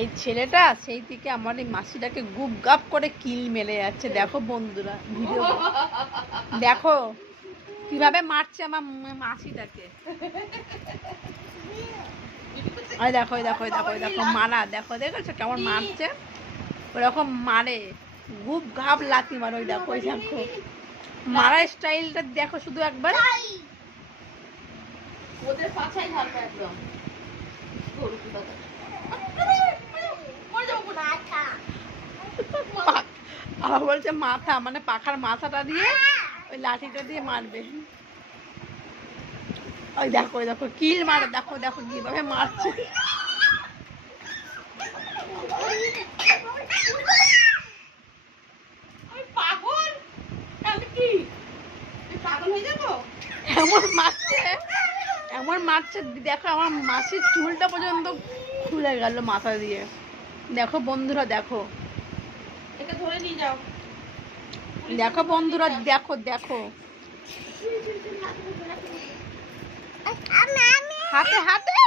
এই ছেলেটা সেই থেকে আমার এই মাসিটাকে গুপ গাপ করে কিল মেরে যাচ্ছে। দেখো বন্ধুরা, ভিডিও দেখো কিভাবে মারছে আমার মাসিটাকে। ওই দেখো ওই দেখো ওই দেখো ওই দেখো মারা, দেখো দেখেছো কেমন মারছে, ওরকম মারে, গুপ ঘাপ লাথি মারে। ওই দেখো ওই দেখো মারা স্টাইলটা দেখো শুধু একবার। ওদের পাছাই ঢালবে একদম। আবার বলছে মাথা, মানে পাখার মাথাটা দিয়ে ওই লাঠিটা দিয়ে মারবে। ওই দেখো কিল মারে, দেখো দেখো কিভাবে মারছে। এমন মারছে এমন মারছে, দেখো আমার মাসির চুলটা পর্যন্ত খুলে গেল মাথা দিয়ে। দেখো বন্ধুরা দেখো, এটা ধরে নিয়ে যাও। দেখো বন্ধুরা দেখো দেখো হাতে হাতে